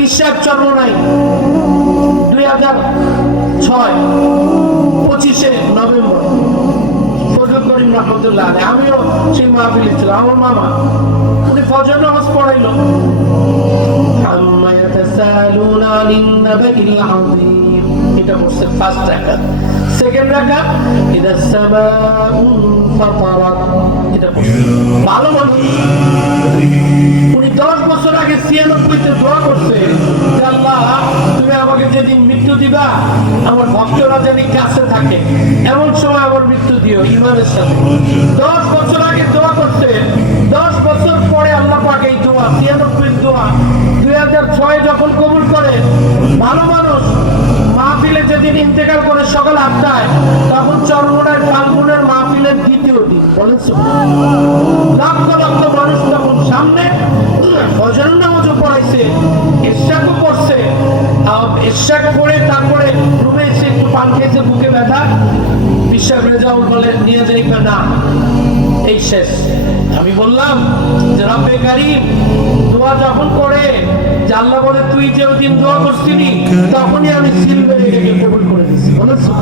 বিশ্বাস চর্ম নাই 2006 25শে নভেম্বর ফজল করিম রহমতুল্লাহ আলাইহি, আমিও সেই মাহফিলে ছিলাম। আমার মামা উনি ফজর নামাজ পড়াইলো, আম্মা ইয়াতাসালুনা আনিন নাবাইল আযীম, এটা পড়ছে ফার্স্ট রাকাত। সেকেন্ড রাকাত ইদা সামাউ ফাতারাত, এটা পড়ছে। ভালো মানুষ, উনি 10 বছর আগে 96-তে দোয়া করছে যে আল্লাহ তুমি আমাকে যেদিন মৃত্যু দিবা আমার ভক্তরা যেন কাছে থাকে এমন সময় আমার মৃত্যু দিও ঈমানের সাথে। 10 বছর আগে দোয়া করছে, 10 বছর পরে আল্লাহ পাক এই দোয়া 96 দোয়া 2006 যখন কবুল করে। ভালো মানুষ মাহফিলে যেদিন ইন্তেকাল করে সকাল 8টায়, তখন চরমোনায় ফাল্গুনের মাহফিলের দ্বিতীয় দিন, বলেছে লক্ষ লক্ষ মানুষ তখন সামনে। ফজর নামাজও পড়াইছে, ইশরাকও পড়ছে। ইশরাক পড়ে তারপরে রুমে এসে একটু পান খেয়েছে, বুকে ব্যথা। বিশ্বাস রেজাউল বলে নিয়ে যাই না, এই শেষ। আমি বললাম যে রব্বে কারীম দোয়া যখন করে যে আল্লাহ বলে তুই যে দিন দোয়া করছিলি তখনই আমি সিল মেরে কবুল করে দিচ্ছি, বলেছো।